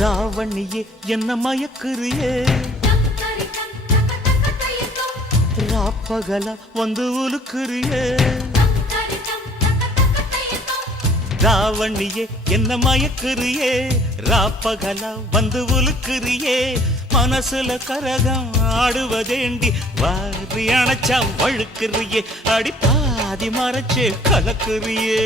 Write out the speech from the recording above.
ராவணியே என்ன மயக்குறியே ராப்பகலா வந்து உலுக்குறியே ராவணியே என்ன மயக்குறியே ராப்பகலா வந்து உலுக்குறியே மனசுல கரகம் ஆடுவதேண்டி வாரி அணைச்சா வழுக்குறியே அடி பாதி மறைச்சே கலக்குறியே